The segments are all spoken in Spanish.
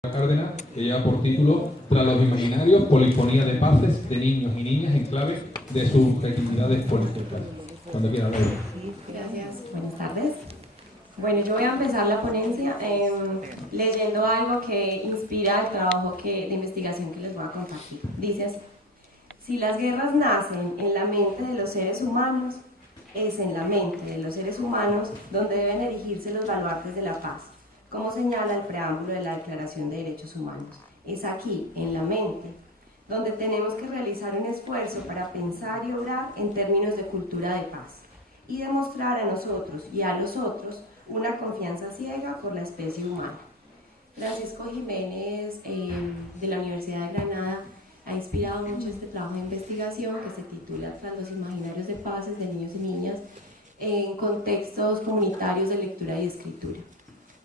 Cárdenas, que lleva por título Tras los imaginarios, polifonía de paces de niños y niñas en clave de subjetividades políticas. Cuando quiera, Laura. Sí, gracias. Buenas tardes. Bueno, yo voy a empezar la ponencia leyendo algo que inspira el trabajo de investigación que les voy a compartir. Dice así: si las guerras nacen en la mente de los seres humanos, es en la mente de los seres humanos donde deben erigirse los baluartes de la paz, como señala el preámbulo de la Declaración de Derechos Humanos. Es aquí, en la mente, donde tenemos que realizar un esfuerzo para pensar y obrar en términos de cultura de paz y demostrar a nosotros y a los otros una confianza ciega por la especie humana. Francisco Jiménez, de la Universidad de Granada, ha inspirado mucho este trabajo de investigación que se titula Tras los imaginarios de paces de niños y niñas en contextos comunitarios de lectura y escritura.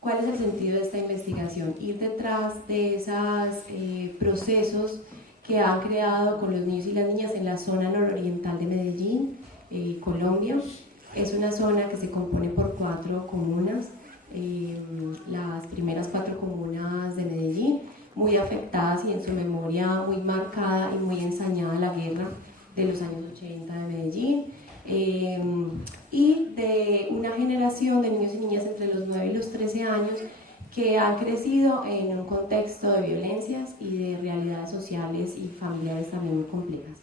¿Cuál es el sentido de esta investigación? Ir detrás de esos procesos que han creado con los niños y las niñas en la zona nororiental de Medellín, Colombia. Es una zona que se compone por 4 comunas, las primeras 4 comunas de Medellín, muy afectadas y en su memoria muy marcada y muy ensañada la guerra de los años 80 de Medellín. Y de una generación de niños y niñas entre los 9 y los 13 años que han crecido en un contexto de violencias y de realidades sociales y familiares también muy complejas.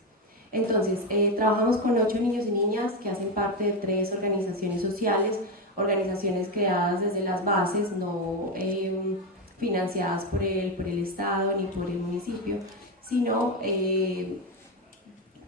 Entonces, trabajamos con 8 niños y niñas que hacen parte de 3 organizaciones sociales, organizaciones creadas desde las bases, no financiadas por el Estado ni por el municipio, sino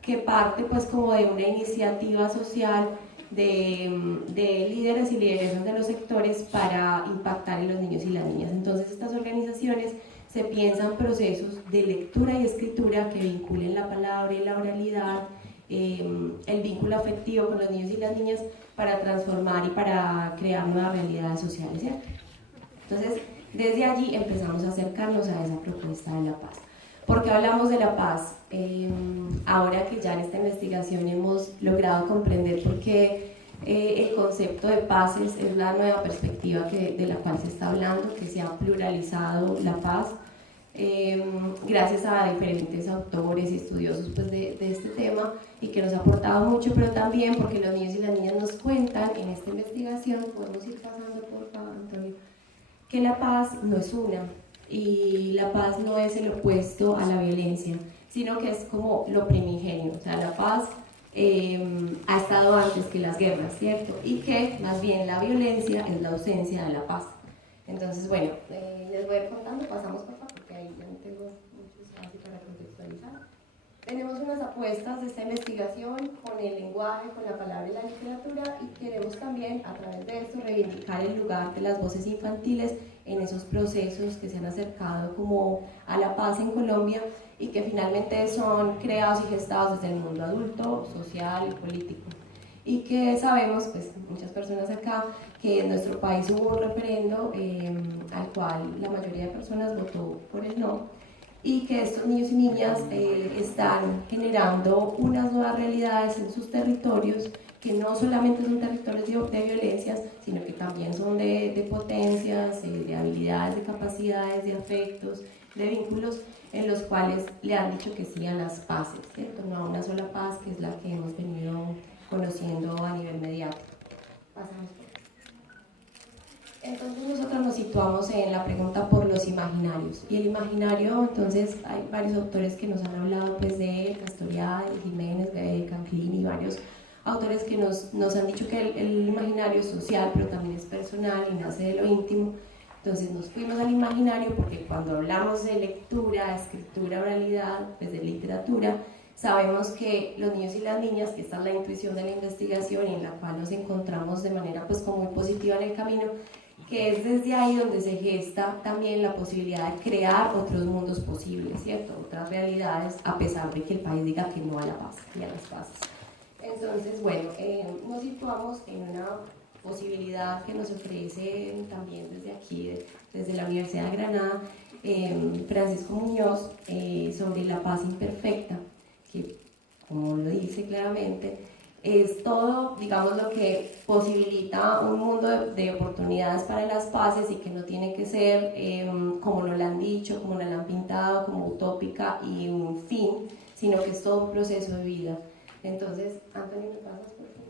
que parte pues como de una iniciativa social de líderes y lideresas de los sectores para impactar en los niños y las niñas. Entonces estas organizaciones se piensan procesos de lectura y escritura que vinculen la palabra y la oralidad, el vínculo afectivo con los niños y las niñas para transformar y para crear nuevas realidades sociales, ¿cierto? Entonces desde allí empezamos a acercarnos a esa propuesta de la paz. ¿Por qué hablamos de la paz? Ahora que ya en esta investigación hemos logrado comprender por qué el concepto de paz es la nueva perspectiva de la cual se está hablando, que se ha pluralizado la paz, gracias a diferentes autores y estudiosos pues, de este tema y que nos ha aportado mucho, pero también porque los niños y las niñas nos cuentan en esta investigación, podemos ir pasando por favor, Antonio, que la paz no es una. Y la paz no es el opuesto a la violencia, sino que es como lo primigenio. O sea, la paz ha estado antes que las guerras, ¿cierto? Y que más bien la violencia es la ausencia de la paz. Entonces, bueno, les voy a ir contando, pasamos por favor, porque ahí ya no tengo mucho espacio para contextualizar. Tenemos unas apuestas de esta investigación con el lenguaje, con la palabra y la literatura, y queremos también a través de esto reivindicar el lugar de las voces infantiles en esos procesos que se han acercado como a la paz en Colombia y que finalmente son creados y gestados desde el mundo adulto, social y político. Y que sabemos, pues muchas personas acá, que en nuestro país hubo un referendo al cual la mayoría de personas votó por el no, y que estos niños y niñas están generando unas nuevas realidades en sus territorios que no solamente son territorios de violencias, sino que también son de potencias, de habilidades, de capacidades, de afectos, de vínculos, en los cuales le han dicho que sí a las paces, ¿cierto? No a una sola paz, que es la que hemos venido conociendo a nivel mediático. Pasamos por esto. Entonces nosotros nos situamos en la pregunta por los imaginarios. Y el imaginario, entonces hay varios autores que nos han hablado pues, de Castoriadis, Jiménez, Canclini y varios autores que nos han dicho que el imaginario es social, pero también es personal y nace de lo íntimo. Entonces nos fuimos al imaginario porque cuando hablamos de lectura, escritura, oralidad, pues de literatura, sabemos que los niños y las niñas, que esta es la intuición de la investigación y en la cual nos encontramos de manera pues como muy positiva en el camino, que es desde ahí donde se gesta también la posibilidad de crear otros mundos posibles, ¿cierto? Otras realidades, a pesar de que el país diga que no a la paz y a las paces. Entonces, bueno, nos situamos en una posibilidad que nos ofrece también desde aquí, desde la Universidad de Granada, Francisco Muñoz, sobre la paz imperfecta, que, como lo dice claramente, Es todo, digamos, lo que posibilita un mundo de oportunidades para las paces y que no tiene que ser como nos lo han dicho, como nos lo han pintado, como utópica y un fin, sino que es todo un proceso de vida. Entonces, Antonio, ¿me pasas por favor?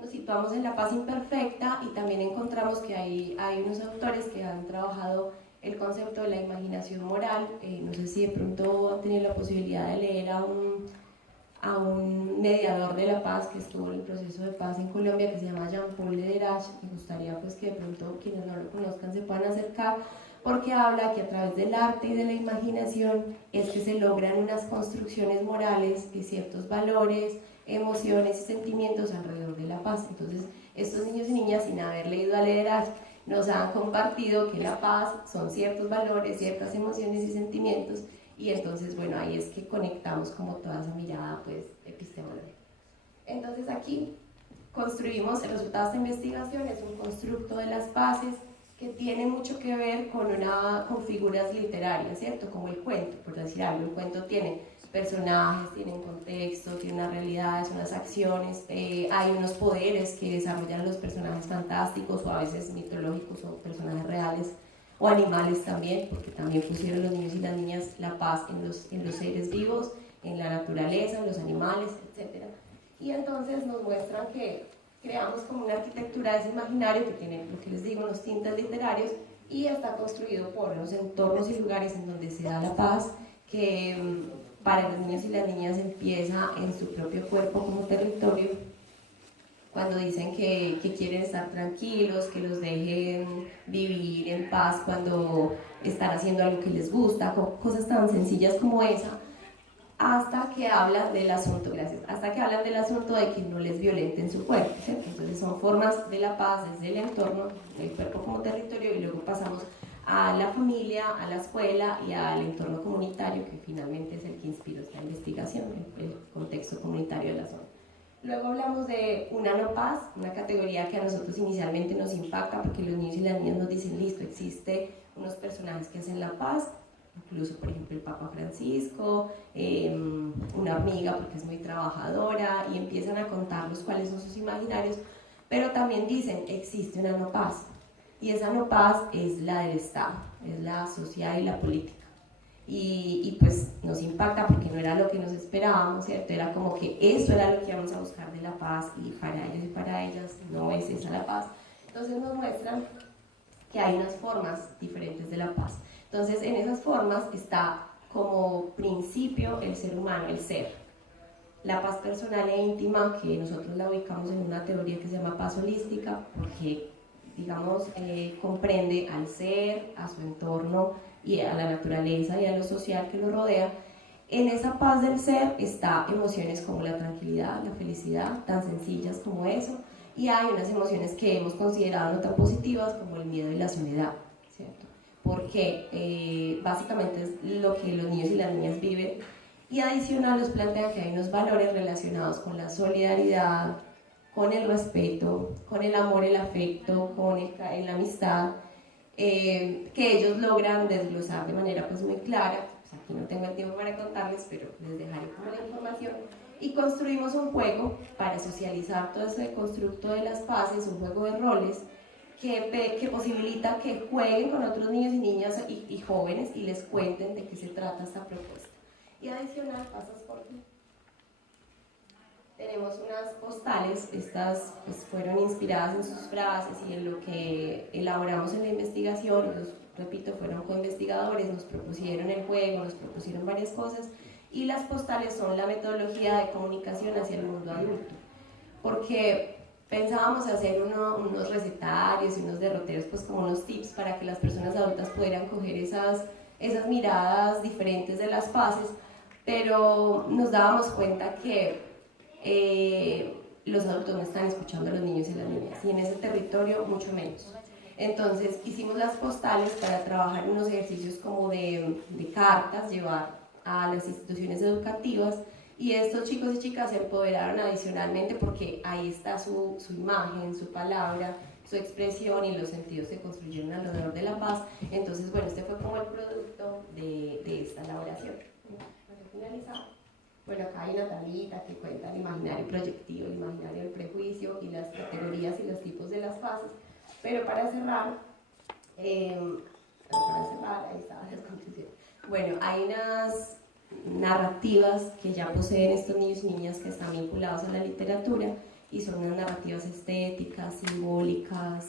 Nos situamos en la paz imperfecta y también encontramos que hay unos autores que han trabajado el concepto de la imaginación moral. No sé si de pronto han tenido la posibilidad de leer a un mediador de la paz que estuvo en el proceso de paz en Colombia, que se llama Jean-Paul Lederach. Me gustaría pues que de pronto quienes no lo conozcan se puedan acercar, porque habla que a través del arte y de la imaginación es que se logran unas construcciones morales y ciertos valores, emociones y sentimientos alrededor de la paz. Entonces, estos niños y niñas, sin haber leído a Lederach, nos han compartido que la paz son ciertos valores, ciertas emociones y sentimientos. Y entonces, bueno, ahí es que conectamos como toda esa mirada, pues, epistemológica. Entonces aquí construimos, el resultado de esta investigación es un constructo de las paces que tiene mucho que ver con figuras literarias, ¿cierto? Como el cuento, por decir algo. El cuento tiene personajes, tiene un contexto, tiene unas realidades, unas acciones, hay unos poderes que desarrollan los personajes fantásticos o a veces mitológicos o personajes reales, o animales también, porque también pusieron los niños y las niñas la paz en los seres vivos, en la naturaleza, en los animales, etc. Y entonces nos muestran que creamos como una arquitectura de ese imaginario que tiene, lo que les digo, unos tintes literarios y está construido por los entornos y lugares en donde se da la paz, que para los niños y las niñas empieza en su propio cuerpo como territorio, cuando dicen que quieren estar tranquilos, que los dejen vivir en paz cuando están haciendo algo que les gusta, cosas tan sencillas como esa, hasta que hablan del asunto, hasta que hablan del asunto de que no les violenten su cuerpo, ¿cierto? Entonces son formas de la paz desde el entorno, el cuerpo como territorio, y luego pasamos a la familia, a la escuela y al entorno comunitario, que finalmente es el que inspiró esta investigación, el contexto comunitario de la zona. Luego hablamos de una no paz, una categoría que a nosotros inicialmente nos impacta porque los niños y las niñas nos dicen, listo, existe unos personajes que hacen la paz, incluso por ejemplo el Papa Francisco, una hormiga porque es muy trabajadora, y empiezan a contarnos cuáles son sus imaginarios, pero también dicen, existe una no paz, y esa no paz es la del Estado, es la social y la política. Y pues nos impacta porque no era lo que nos esperábamos, ¿cierto? Era como que eso era lo que íbamos a buscar de la paz y para ellos y para ellas no es esa la paz. Entonces nos muestran que hay unas formas diferentes de la paz. Entonces en esas formas está como principio el ser humano, el ser. La paz personal e íntima, que nosotros la ubicamos en una teoría que se llama paz holística, porque digamos comprende al ser, a su entorno y a la naturaleza y a lo social que lo rodea. En esa paz del ser está emociones como la tranquilidad, la felicidad, tan sencillas como eso, y hay unas emociones que hemos considerado no tan positivas como el miedo y la soledad, ¿cierto? Porque básicamente es lo que los niños y las niñas viven, y adicional nos plantean que hay unos valores relacionados con la solidaridad, con el respeto, con el amor, el afecto, con la amistad, que ellos logran desglosar de manera pues muy clara. Pues aquí no tengo el tiempo para contarles, pero les dejaré como la información. Y construimos un juego para socializar todo ese constructo de las paces, un juego de roles que posibilita que jueguen con otros niños y niñas y jóvenes y les cuenten de qué se trata esta propuesta. Y adicional, pasas por ti. Tenemos unas postales, estas pues, fueron inspiradas en sus frases y en lo que elaboramos en la investigación. Repito, fueron co-investigadores, nos propusieron el juego, nos propusieron varias cosas, y las postales son la metodología de comunicación hacia el mundo adulto, porque pensábamos hacer unos recetarios y unos derroteros, pues como unos tips para que las personas adultas pudieran coger esas miradas diferentes de las fases, pero nos dábamos cuenta que los adultos no están escuchando a los niños y las niñas, y en ese territorio mucho menos. Entonces hicimos las postales para trabajar unos ejercicios como de cartas, llevar a las instituciones educativas, y estos chicos y chicas se empoderaron adicionalmente porque ahí está su imagen, su palabra, su expresión, y los sentidos se construyeron alrededor de la paz. Entonces, bueno, este fue como el producto de esta elaboración. Para finalizar, bueno, acá hay Natalie, lógica que cuenta el imaginario proyectivo, el imaginario del prejuicio y las categorías y los tipos de las fases. Pero para cerrar, ahí está la conclusión. Bueno, hay unas narrativas que ya poseen estos niños y niñas que están vinculados a la literatura y son unas narrativas estéticas, simbólicas,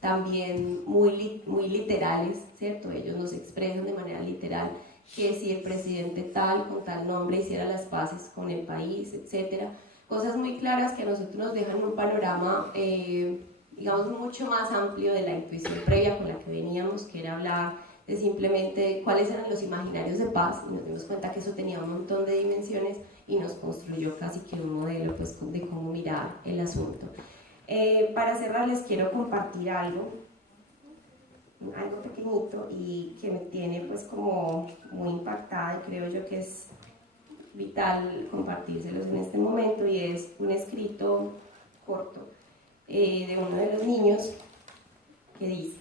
también muy literales, ¿cierto? Ellos nos expresan de manera literal que si el presidente tal con tal nombre hiciera las paces con el país, etcétera. Cosas muy claras que a nosotros nos dejan un panorama, digamos, mucho más amplio de la intuición previa con la que veníamos, que era hablar de simplemente cuáles eran los imaginarios de paz, y nos dimos cuenta que eso tenía un montón de dimensiones y nos construyó casi que un modelo pues, de cómo mirar el asunto. Para cerrar les quiero compartir algo pequeñito y que me tiene pues como muy impactada y creo yo que es vital compartírselos en este momento, y es un escrito corto de uno de los niños que dice: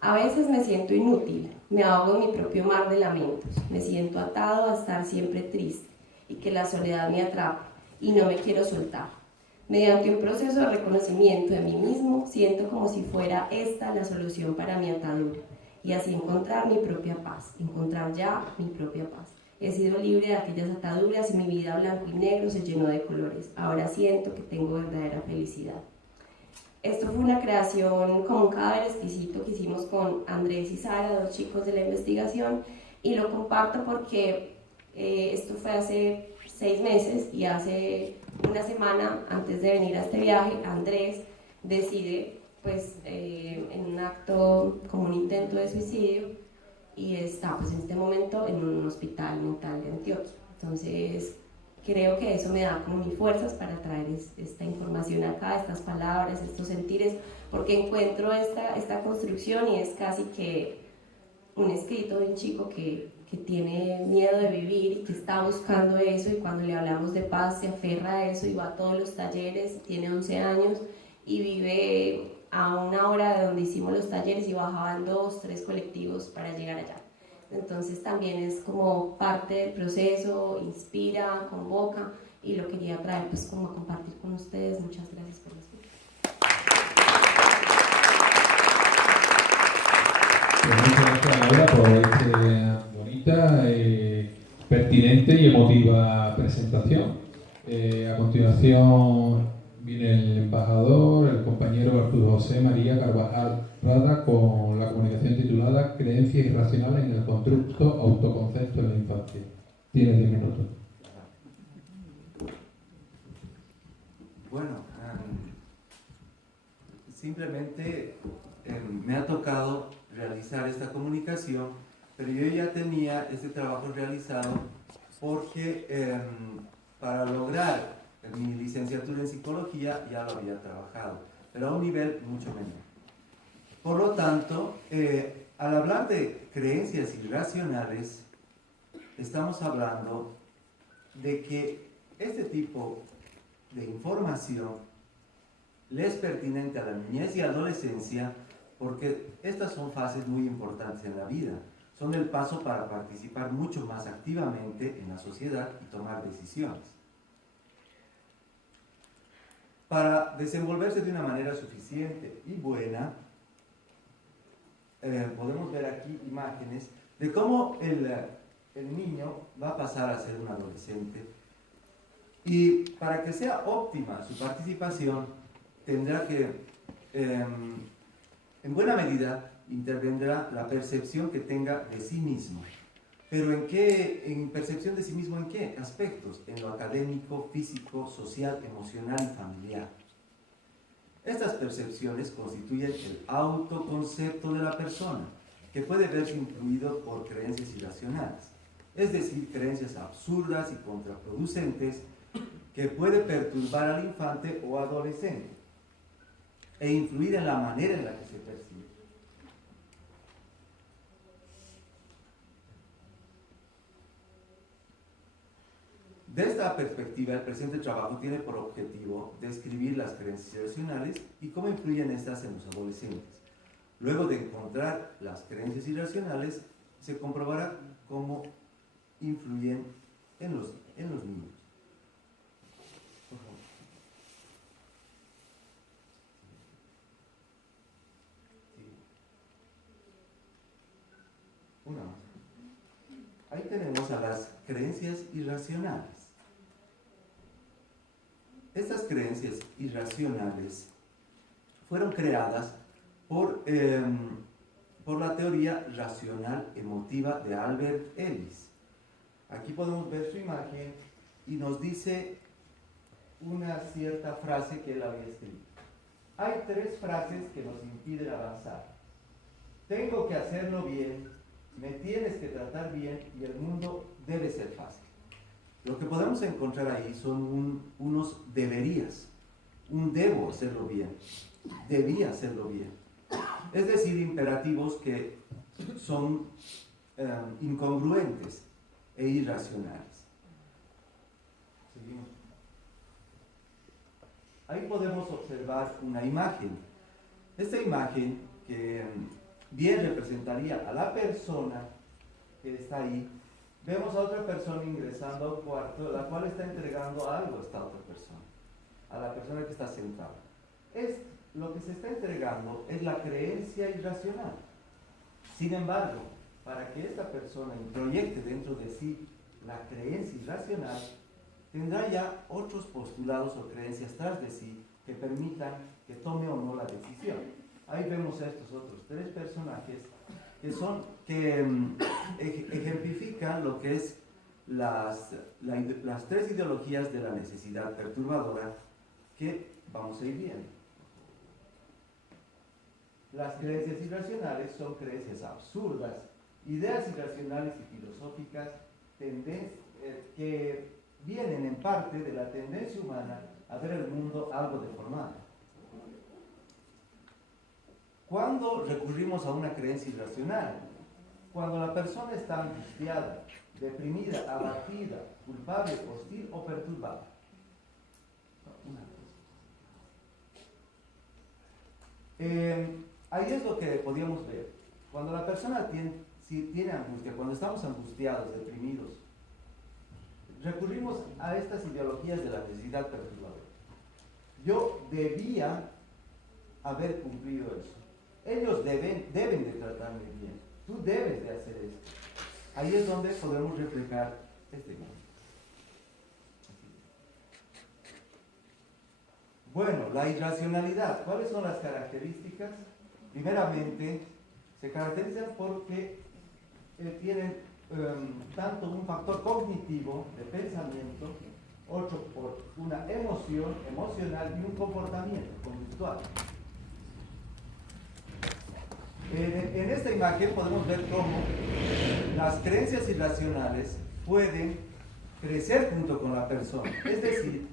a veces me siento inútil, me ahogo en mi propio mar de lamentos, me siento atado a estar siempre triste y que la soledad me atrapa y no me quiero soltar. Mediante un proceso de reconocimiento de mí mismo, siento como si fuera esta la solución para mi atadura y así encontrar mi propia paz, encontrar ya mi propia paz. He sido libre de aquellas ataduras y mi vida blanco y negro se llenó de colores. Ahora siento que tengo verdadera felicidad. Esto fue una creación como un cadáver exquisito que hicimos con Andrés y Sara, dos chicos de la investigación, y lo comparto porque esto fue hace 6 meses y hace una semana antes de venir a este viaje, Andrés decide, pues, en un acto como un intento de suicidio, y está pues en este momento en un hospital mental de Antioquia. Entonces creo que eso me da como mis fuerzas para traer esta información acá, estas palabras, estos sentires, porque encuentro esta construcción y es casi que un escrito de un chico que tiene miedo de vivir y que está buscando eso, y cuando le hablamos de paz se aferra a eso y va a todos los talleres. Tiene 11 años y vive a una hora de donde hicimos los talleres y bajaban 2, 3 colectivos para llegar allá. Entonces también es como parte del proceso, inspira, convoca, y lo quería traer pues como a compartir con ustedes. Muchas gracias por la escucha. Muchas gracias, Laura, por esta bonita, pertinente y emotiva presentación. A continuación viene el embajador, el compañero Arturo José María Carvajal Prada, con la comunicación titulada Creencias irracionales en el constructo autoconcepto en la infancia. Tiene 10 minutos. Bueno, simplemente me ha tocado realizar esta comunicación, pero yo ya tenía este trabajo realizado porque para lograr mi licenciatura en psicología ya lo había trabajado, pero a un nivel mucho menor. Por lo tanto, al hablar de creencias irracionales, estamos hablando de que este tipo de información le es pertinente a la niñez y adolescencia, porque estas son fases muy importantes en la vida. Son el paso para participar mucho más activamente en la sociedad y tomar decisiones. Para desenvolverse de una manera suficiente y buena, podemos ver aquí imágenes de cómo el niño va a pasar a ser un adolescente, y para que sea óptima su participación tendrá que, en buena medida, intervendrá la percepción que tenga de sí mismo. ¿Pero en percepción de sí mismo en qué aspectos? En lo académico, físico, social, emocional y familiar. Estas percepciones constituyen el autoconcepto de la persona, que puede verse influido por creencias irracionales, es decir, creencias absurdas y contraproducentes que puede perturbar al infante o adolescente e influir en la manera en la que se percibe. De esta perspectiva, el presente trabajo tiene por objetivo describir las creencias irracionales y cómo influyen estas en los adolescentes. Luego de encontrar las creencias irracionales, se comprobará cómo influyen en los niños. Una más. Ahí tenemos a las creencias irracionales. Estas creencias irracionales fueron creadas por la teoría racional emotiva de Albert Ellis. Aquí podemos ver su imagen y nos dice una cierta frase que él había escrito. Hay 3 frases que nos impiden avanzar. Tengo que hacerlo bien, me tienes que tratar bien y el mundo debe ser fácil. Lo que podemos encontrar ahí son unos deberías. Un debo hacerlo bien, debía hacerlo bien. Es decir, imperativos que son incongruentes e irracionales. Seguimos. Ahí podemos observar una imagen. Esta imagen que bien representaría a la persona que está ahí. Vemos a otra persona ingresando a un cuarto, la cual está entregando algo a esta otra persona, a la persona que está sentada. Lo que se está entregando es la creencia irracional. Sin embargo, para que esta persona proyecte dentro de sí la creencia irracional, tendrá ya otros postulados o creencias tras de sí que permitan que tome o no la decisión. Ahí vemos a estos otros 3 personajes que ejemplifican lo que es las 3 ideologías de la necesidad perturbadora que vamos a ir viendo. Las creencias irracionales son creencias absurdas, ideas irracionales y filosóficas que vienen en parte de la tendencia humana a ver el mundo algo deformado. ¿Cuándo recurrimos a una creencia irracional? Cuando la persona está angustiada, deprimida, abatida, culpable, hostil o perturbada. Ahí es lo que podíamos ver. Cuando la persona tiene angustia, cuando estamos angustiados, deprimidos, recurrimos a estas ideologías de la necesidad perturbadora. Yo debía haber cumplido eso. Ellos deben de tratarme bien. Tú debes de hacer esto. Ahí es donde podemos reflejar este mundo. Bueno, la irracionalidad. ¿Cuáles son las características? Primeramente, se caracterizan porque tienen tanto un factor cognitivo de pensamiento, otro por una emoción emocional y un comportamiento conductual. En esta imagen podemos ver cómo las creencias irracionales pueden crecer junto con la persona. Es decir,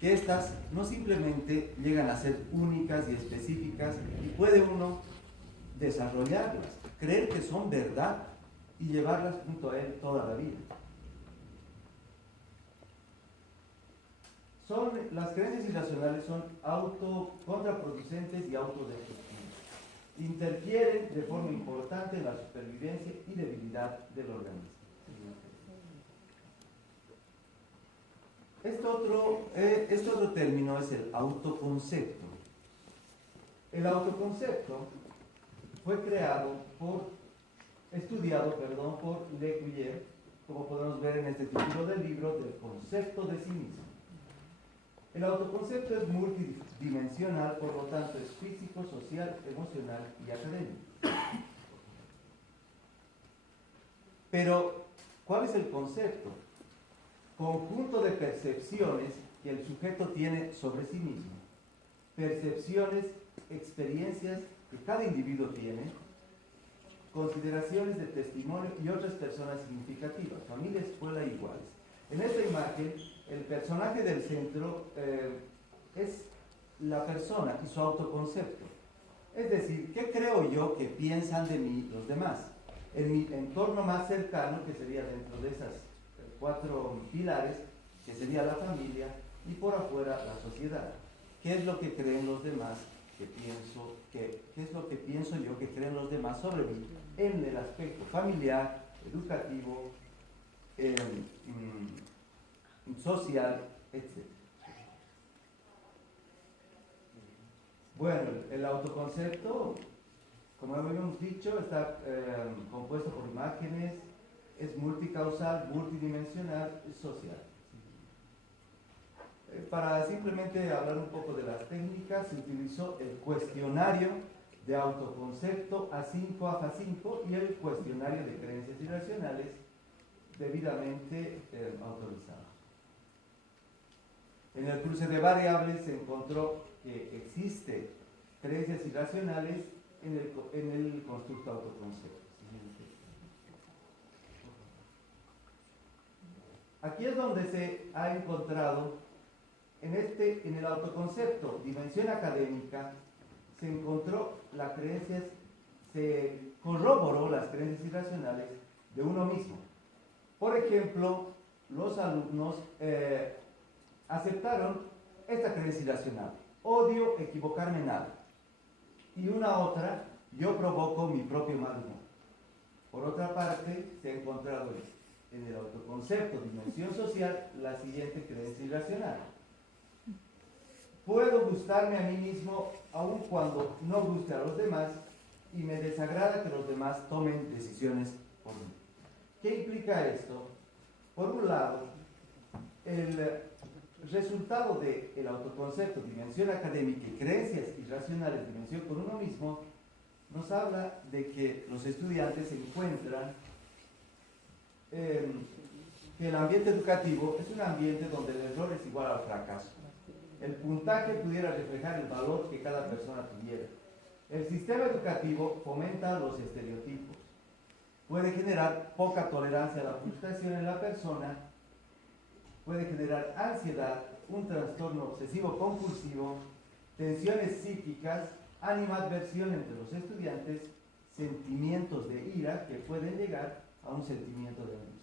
que estas no simplemente llegan a ser únicas y específicas y puede uno desarrollarlas, creer que son verdad y llevarlas junto a él toda la vida. Las creencias irracionales son contraproducentes y autodestructivas. Interfieren de forma importante en la supervivencia y debilidad del organismo. Este otro término es el autoconcepto. El autoconcepto fue estudiado por Le Cuyer, como podemos ver en este título del libro, del concepto de sí mismo. El autoconcepto es multidimensional, por lo tanto es físico, social, emocional y académico. Pero, ¿cuál es el concepto? Conjunto de percepciones que el sujeto tiene sobre sí mismo. Percepciones, experiencias que cada individuo tiene, consideraciones de testimonio y otras personas significativas, familia, escuela e iguales. En esta imagen, el personaje del centro es la persona y su autoconcepto. Es decir, ¿qué creo yo que piensan de mí los demás? En mi entorno más cercano, que sería dentro de esas 4 pilares, que sería la familia, y por afuera la sociedad. ¿Qué es lo que creen los demás qué es lo que pienso yo que creen los demás sobre mí en el aspecto familiar, educativo, social, etc. Bueno, el autoconcepto, como habíamos dicho, está compuesto por imágenes imágenes, es multicausal, multidimensional, social. Para simplemente hablar un poco de las técnicas, se utilizó el cuestionario de autoconcepto A5 AFA5 y el cuestionario de creencias irracionales debidamente autorizados. En el cruce de variables se encontró que existe creencias irracionales en el constructo autoconcepto. Aquí es donde se ha encontrado, en el autoconcepto, dimensión académica, se encontró las creencias, se corroboró las creencias irracionales de uno mismo. Por ejemplo, los alumnos aceptaron esta creencia irracional: odio equivocarme en algo. Y una otra: yo provoco mi propio mal humor. Por otra parte, se ha encontrado en el autoconcepto, dimensión social, la siguiente creencia irracional: puedo gustarme a mí mismo aun cuando no guste a los demás y me desagrada que los demás tomen decisiones por mí. ¿Qué implica esto? Por un lado, el resultado del autoconcepto, dimensión académica y creencias irracionales, dimensión por uno mismo, nos habla de que los estudiantes se encuentran que el ambiente educativo es un ambiente donde el error es igual al fracaso. El puntaje pudiera reflejar el valor que cada persona tuviera. El sistema educativo fomenta los estereotipos. Puede generar poca tolerancia a la frustración en la persona, puede generar ansiedad, un trastorno obsesivo-compulsivo, tensiones psíquicas, animadversión entre los estudiantes, sentimientos de ira que pueden llegar a un sentimiento de angustia.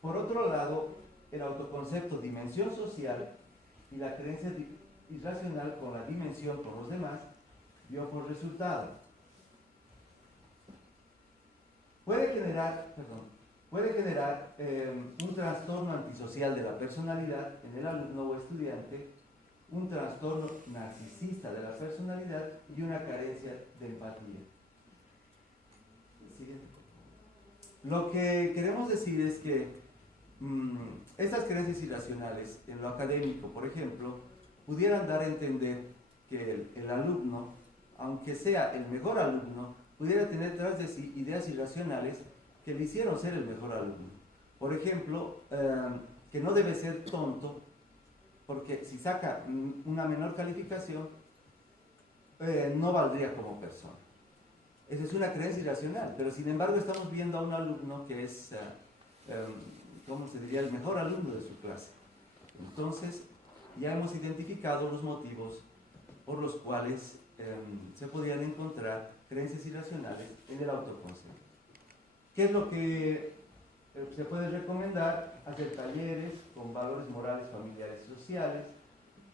Por otro lado, el autoconcepto dimensión social y la creencia irracional con la dimensión por los demás dio por resultado: puede generar un trastorno antisocial de la personalidad en el alumno o estudiante, un trastorno narcisista de la personalidad y una carencia de empatía. Siguiente. Lo que queremos decir es que estas creencias irracionales en lo académico, por ejemplo, pudieran dar a entender que el alumno, aunque sea el mejor alumno, pudiera tener tras de sí ideas irracionales que le hicieron ser el mejor alumno. Por ejemplo, que no debe ser tonto, porque si saca una menor calificación, no valdría como persona. Esa es una creencia irracional, pero sin embargo estamos viendo a un alumno que es, ¿cómo se diría?, el mejor alumno de su clase. Entonces, ya hemos identificado los motivos por los cuales se podrían encontrar creencias irracionales en el autoconcepto. ¿Qué es lo que se puede recomendar? Hacer talleres con valores morales, familiares y sociales,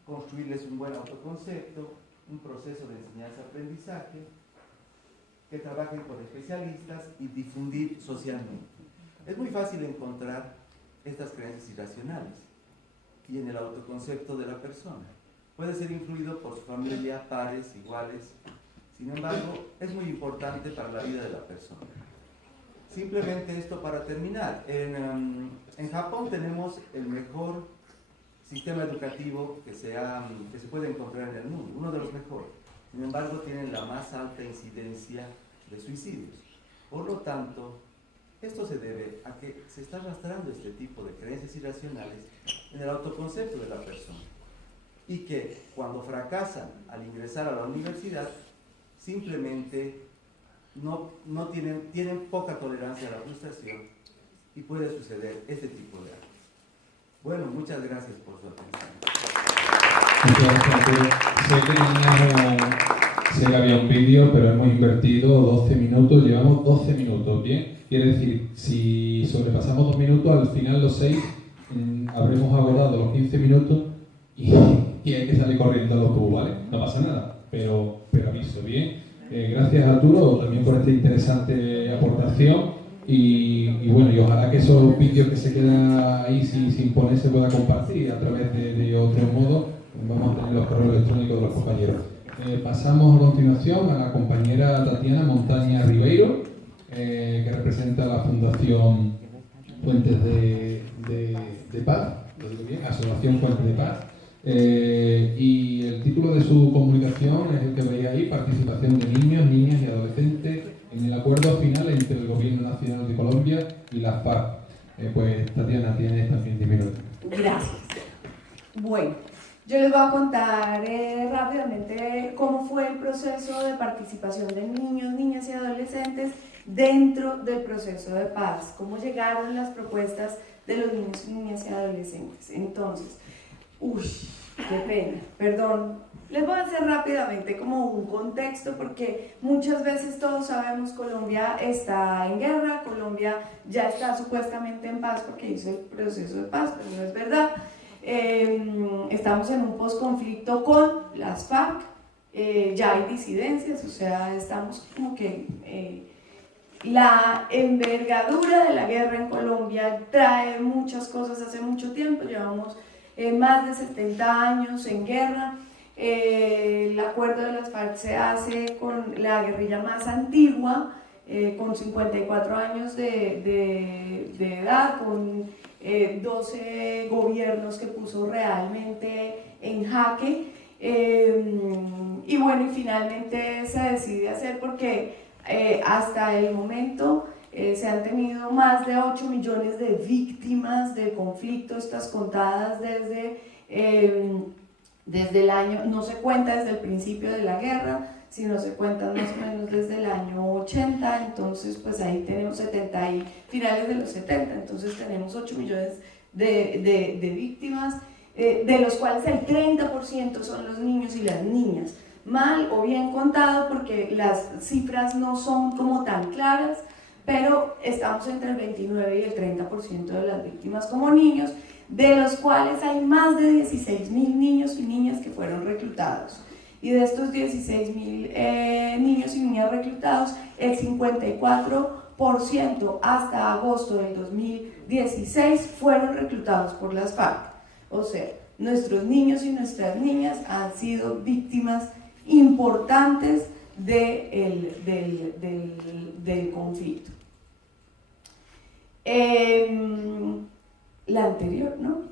construirles un buen autoconcepto, un proceso de enseñanza-aprendizaje, que trabajen con especialistas y difundir socialmente. Es muy fácil encontrar estas creencias irracionales y en el autoconcepto de la persona. Puede ser influido por su familia, pares, iguales. Sin embargo, es muy importante para la vida de la persona. Simplemente esto para terminar. En Japón tenemos el mejor sistema educativo que se puede encontrar en el mundo, uno de los mejores. Sin embargo, tienen la más alta incidencia de suicidios. Por lo tanto, esto se debe a que se está arrastrando este tipo de creencias irracionales en el autoconcepto de la persona y que cuando fracasan al ingresar a la universidad simplemente no tienen poca tolerancia a la frustración y puede suceder este tipo de actos. Bueno, muchas gracias por su atención. Sé que había un vídeo, pero hemos invertido 12 minutos, llevamos 12 minutos, ¿bien? Quiere decir, si sobrepasamos 2 minutos, al final los 6 habremos agotado los 15 minutos y hay que salir corriendo a los tubos, ¿vale? No pasa nada, pero aviso, ¿bien? Gracias Arturo también por esta interesante aportación y bueno, y ojalá que esos vídeos que se quedan ahí sin poner se pueda compartir a través de otro modo. Vamos a tener los correos electrónicos de los compañeros. Pasamos a continuación a la compañera Tatiana Montaña Ribeiro, que representa la Fundación Fuentes de Paz, lo digo bien, Asociación Fuentes de Paz. Y el título de su comunicación es el que veía ahí: participación de niños, niñas y adolescentes en el acuerdo final entre el Gobierno Nacional de Colombia y las FARC. Pues Tatiana, tienes también 10 minutos. Gracias. Bueno, yo les voy a contar rápidamente cómo fue el proceso de participación de niños, niñas y adolescentes dentro del proceso de paz, cómo llegaron las propuestas de los niños, niñas y adolescentes. Entonces, qué pena, perdón. Les voy a hacer rápidamente como un contexto, porque muchas veces todos sabemos Colombia está en guerra, Colombia ya está supuestamente en paz porque hizo el proceso de paz, pero no es verdad. Estamos en un posconflicto con las FARC, ya hay disidencias, o sea, estamos como que la envergadura de la guerra en Colombia trae muchas cosas hace mucho tiempo, llevamos más de 70 años en guerra. El acuerdo de las FARC se hace con la guerrilla más antigua, con 54 años de edad, con 12 gobiernos que puso realmente en jaque, y bueno, y finalmente se decide hacer porque hasta el momento se han tenido más de 8 millones de víctimas del conflicto, estas contadas desde el año, no se cuenta desde el principio de la guerra, sino se cuenta más o menos desde el año 80, entonces pues ahí tenemos 70 y finales de los 70, entonces tenemos 8 millones de víctimas, de los cuales el 30% son los niños y las niñas. Mal o bien contado, porque las cifras no son como tan claras, pero estamos entre el 29 y el 30% de las víctimas como niños, de los cuales hay más de 16.000 niños y niñas que fueron reclutados. Y de estos 16.000 niños y niñas reclutados, el 54% hasta agosto del 2016 fueron reclutados por las FARC. O sea, nuestros niños y nuestras niñas han sido víctimas importantes del conflicto. La anterior, ¿no?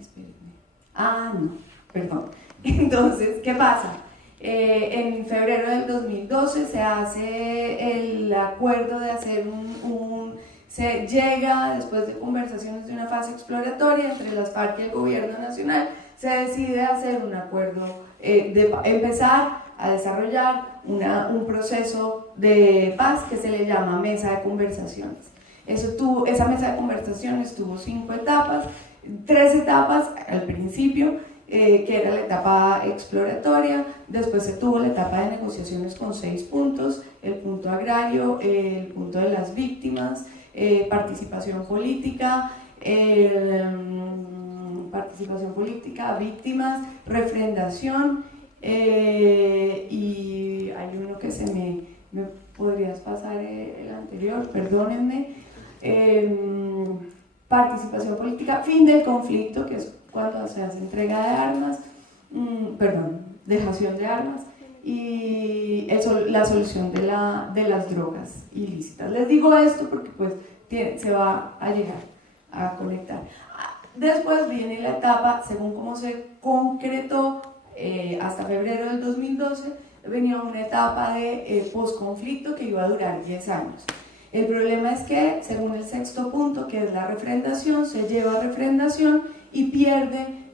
Espérenme. No, perdón. Entonces, ¿qué pasa? En febrero del 2012 se hace el acuerdo de hacer se llega, después de conversaciones de una fase exploratoria entre las FARC y el gobierno nacional, se decide hacer un acuerdo, de empezar a desarrollar un proceso de paz que se le llama mesa de conversaciones. Esa mesa de conversaciones tuvo 5 etapas, 3 etapas al principio, que era la etapa exploratoria, después se tuvo la etapa de negociaciones con 6 puntos, el punto agrario, el punto de las víctimas, participación política, víctimas, refrendación, y hay uno que me podrías pasar el anterior, perdónenme, participación política, fin del conflicto, que es cuando se hace entrega de armas, dejación de armas, y la solución de las drogas ilícitas. Les digo esto porque pues se va a llegar a conectar. Después viene la etapa, según cómo se concretó, hasta febrero del 2012, venía una etapa de posconflicto que iba a durar 10 años. El problema es que, según el 6º punto, que es la refrendación, se lleva a refrendación y pierde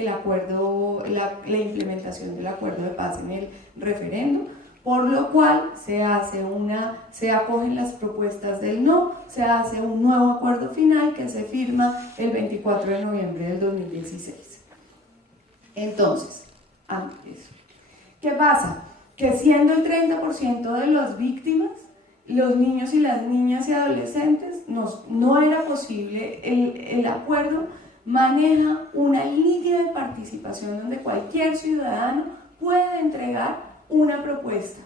el acuerdo, la implementación del acuerdo de paz en el referendo, por lo cual se acogen las propuestas del no, se hace un nuevo acuerdo final que se firma el 24 de noviembre del 2016. Entonces, ¿qué pasa? Que siendo el 30% de las víctimas, los niños y las niñas y adolescentes, no era posible, el acuerdo maneja una línea de participación donde cualquier ciudadano puede entregar una propuesta,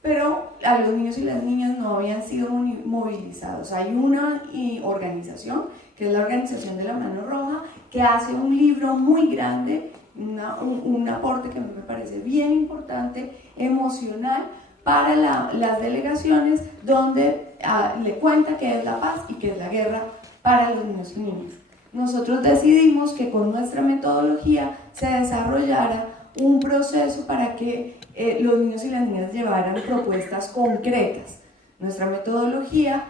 pero a los niños y las niñas no habían sido movilizados. Hay una organización, que es la Organización de la Mano Roja, que hace un libro muy grande, un aporte que a mí me parece bien importante, emocional, para las delegaciones, donde le cuenta qué es la paz y qué es la guerra para los niños y niñas. Nosotros decidimos que con nuestra metodología se desarrollara un proceso para que los niños y las niñas llevaran propuestas concretas. Nuestra metodología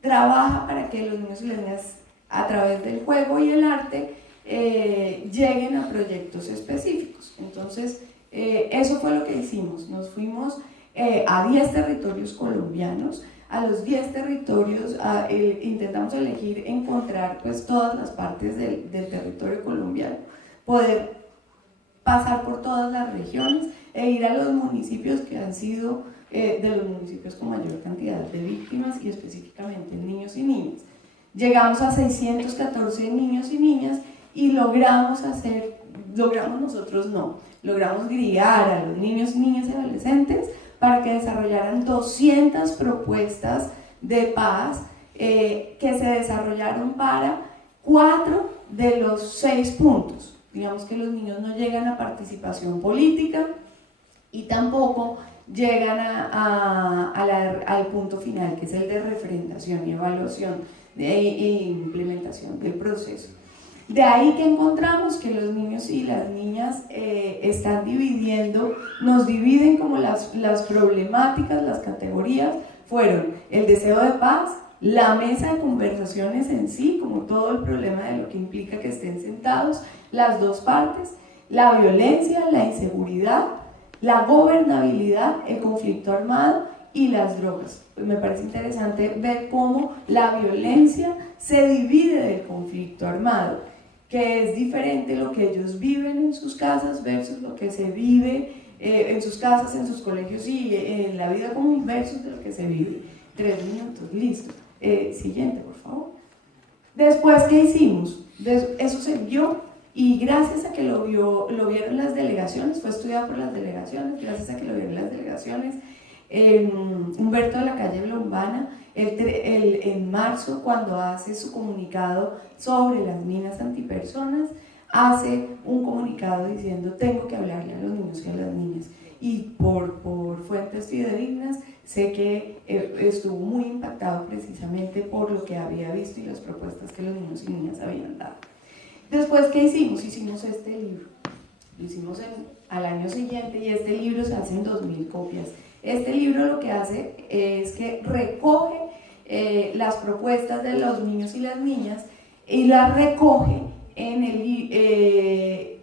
trabaja para que los niños y las niñas, a través del juego y el arte, lleguen a proyectos específicos. Entonces, eso fue lo que hicimos. Nos fuimos a 10 territorios colombianos. A los 10 territorios intentamos elegir, encontrar pues todas las partes del territorio colombiano, poder pasar por todas las regiones e ir a los municipios que han sido de los municipios con mayor cantidad de víctimas y específicamente niños y niñas. Llegamos a 614 niños y niñas y logramos guiar a los niños, niñas y adolescentes para que desarrollaran 200 propuestas de paz que se desarrollaron para 4 de los 6 puntos. Digamos que los niños no llegan a participación política y tampoco llegan al punto final, que es el de referendación y evaluación e implementación del proceso. De ahí que encontramos que los niños y las niñas están nos dividen como las problemáticas, las categorías, fueron el deseo de paz, la mesa de conversaciones en sí, como todo el problema de lo que implica que estén sentados, las dos partes, la violencia, la inseguridad, la gobernabilidad, el conflicto armado y las drogas. Me parece interesante ver cómo la violencia se divide del conflicto armado, que es diferente lo que ellos viven en sus casas versus lo que se vive en sus casas, en sus colegios y en la vida común versus de lo que se vive. 3 minutos, listo. Siguiente, por favor. Después, ¿qué hicimos? Eso se vio y gracias a que lo vieron las delegaciones, fue estudiado por las delegaciones, gracias a que lo vieron las delegaciones, Humberto de la Calle Blombana, en marzo, cuando hace su comunicado sobre las minas antipersonas, hace un comunicado diciendo: tengo que hablarle a los niños y a las niñas. Y por fuentes fidedignas sé que estuvo muy impactado precisamente por lo que había visto y las propuestas que los niños y niñas habían dado. Después, ¿qué hicimos? Hicimos este libro. Lo hicimos al año siguiente y este libro se hace en 2000 copias. Este libro lo que hace es que recoge las propuestas de los niños y las niñas y las recoge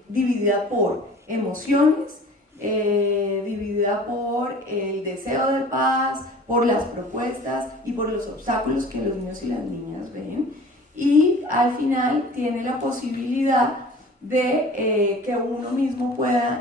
dividida por emociones, dividida por el deseo de paz, por las propuestas y por los obstáculos que los niños y las niñas ven, y al final tiene la posibilidad de que uno mismo pueda